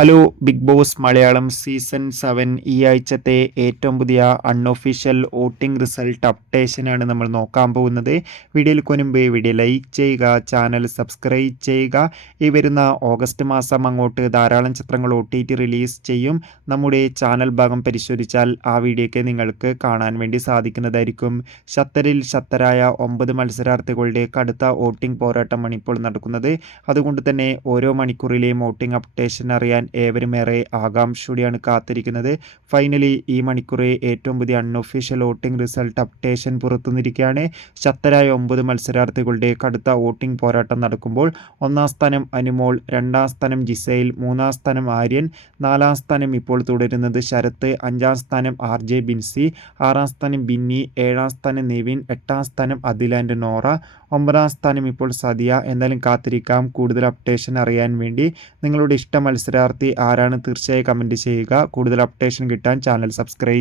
Hello Bigg Boss Malayalam season 7 ഈ ആഴ്ചത്തെ ഏറ്റവും പുതിയ അൺഒഫീഷ്യൽ വോട്ടിംഗ് റിസൾട്ട് അപ്ഡേഷനാണ് നമ്മൾ നോക്കാൻ പോകുന്നത്. വീഡിയോയിൽ മുൻപ് വീഡിയോ ലൈക്ക് ചെയ്യുക, ചാനൽ സബ്സ്ക്രൈബ് ചെയ്യുക. ഈ വരുന്ന ഓഗസ്റ്റ് മാസം അങ്ങോട്ട് ധാരാളം ചിത്രങ്ങൾ OTT റിലീസ് ചെയ്യും. നമ്മുടെ ചാനൽ ഭാഗം പരിശോധിച്ചാൽ ആ വീഡിയോയ്ക്ക് നിങ്ങൾക്ക് കാണാൻ വേണ്ടി സാധിക്കുന്നതായിരിക്കും. ഷത്തറിൽ ഷത്തരായ 9 മത്സരാർത്ഥികളുടെ കടുത്ത വോട്ടിംഗ് പോരാട്ടമാണ് ഇപ്പോൾ നടക്കുന്നത്. അതുകൊണ്ട് തന്നെ ഓരോ മണിക്കൂറിലെയും വോട്ടിംഗ് അപ്ഡേഷൻ അറിയാൻ ഏവരും ഏറെ ആകാംക്ഷയോടെയാണ് കാത്തിരിക്കുന്നത്. ഫൈനലി ഈ മണിക്കൂർ ഏറ്റവും പുതിയ അൺഒഫീഷ്യൽ വോട്ടിംഗ് റിസൾട്ട് അപ്ഡേഷൻ പുറത്തുനിന്നിരിക്കുകയാണ്. ശക്തരായ 9 മത്സരാർത്ഥികളുടെ കടുത്ത വോട്ടിംഗ് പോരാട്ടം നടക്കുമ്പോൾ 1-ാം സ്ഥാനം അനുമോൾ, 2-ാം സ്ഥാനം ജിസൈൽ, 3-ാം സ്ഥാനം ആര്യൻ, 4-ാം സ്ഥാനം ഇപ്പോൾ തുടരുന്നത് ശരത്ത്, 5-ാം സ്ഥാനം RJ ബിൻസി, 6-ാം സ്ഥാനം ബിന്നി, 7-ാം സ്ഥാനം നിവിൻ, 8-ാം സ്ഥാനം അദിൽ ആൻഡ് നോറ, 9-ാം സ്ഥാനം ഇപ്പോൾ സദിയ. എന്തായാലും കാത്തിരിക്കാം കൂടുതൽ അപ്ഡേഷൻ അറിയാൻ വേണ്ടി. നിങ്ങളുടെ ഇഷ്ട മത്സരാർത്ഥി ആരാണ് തീർച്ചയായും കമൻറ്റ് ചെയ്യുക. കൂടുതൽ അപ്ഡേഷൻ കിട്ടാൻ ചാനൽ സബ്സ്ക്രൈബ്